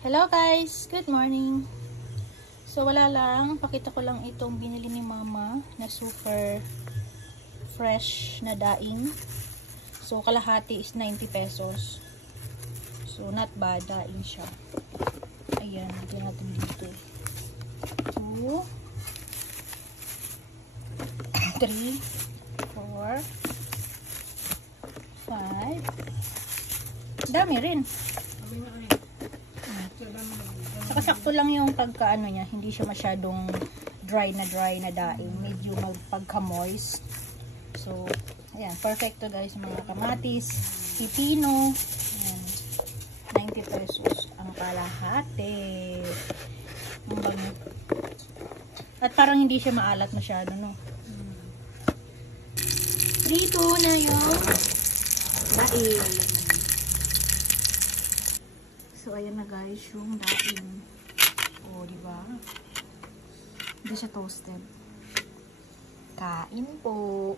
Hello guys! Good morning! So wala lang, pakita ko lang itong binili ni mama na super fresh na daing. So kalahati is 90 pesos. So not bad, daing siya. Ayan, natin natin dito. 2 3 4 5. Dami rin. Saka sakto lang yung pagkaano niya, hindi siya masyadong dry na daing, medyo pagka-moist. So, ayan, perfecto guys, mga kamatis, pipino, ayan, 90 pesos ang kalahati. Ang bango. At parang hindi siya maalat masyado, no? Dito na yung daing. So, ayan na guys, yung daing. O, diba? Hindi siya toasted. Kain po.